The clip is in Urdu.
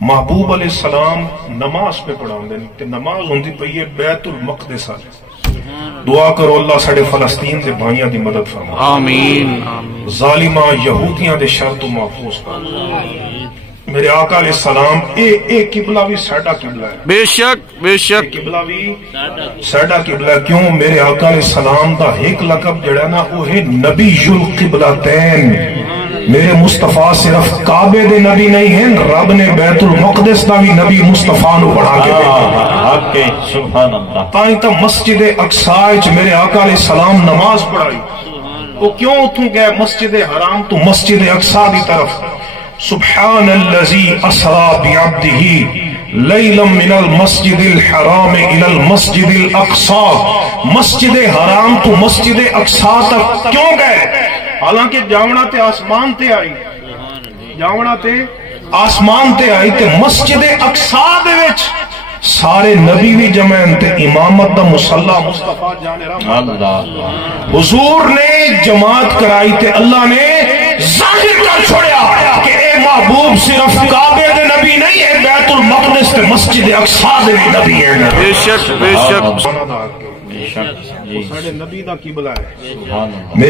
محبوب علیہ السلام نماز پہ پڑھاؤں تے نماز ہوندی پئی ہے بیت المقدس والے. دعا کرو اللہ ساڈے فلسطین دے بھائیاں دی مدد فرما. آمین. ظالماں یہودیاں دے شر تو محفوظ کر. میرے آقا علیہ السلام اے قبلہ بھی ساڈا قبلہ ہے. بے شک بے شک قبلہ بھی ساڈا قبلہ ہے. کیوں؟ میرے آقا علیہ السلام دا ایک لقب جڑا نا وہ ہے نبی القبلتین. میرے مصطفیٰ صرف کعبے دے نبی نہیں ہیں، رب نے بیت المقدس دا بھی نبی مصطفیٰ نو بڑھا کے دیا. سبحان اللہ. تائیں تا مسجد اقصی وچ میرے آقا علیہ السلام نماز پڑھائی. وہ کیوں اتوں گئے مسجد حرام تو مسجد اقصی دی طرف؟ سبحان الذی اسری بعبدہ لیلا من المسجد الحرام الى المسجد الاقصی. مسجد حرام تو مسجد اقصی تک کیوں گئے؟ حالانکہ جاونا تے آسمان تے آئی، جاونا تے آسمان تے آئی تے مسجد اقصی دے وچ سارے نبی بھی جمع تے امامت دا مصلی مصطفیٰ جان رحمت حضور نے جماعت کرائی تے اللہ نے ظاہر کر چھوڑیا کہ اے محبوب صرف کعبے دے نبی نہیں ہے، بیت المقدس تے مسجد اقصی دے نبی ہیں. بے شک بے شک ساڈے نبی دا قبلہ ہے.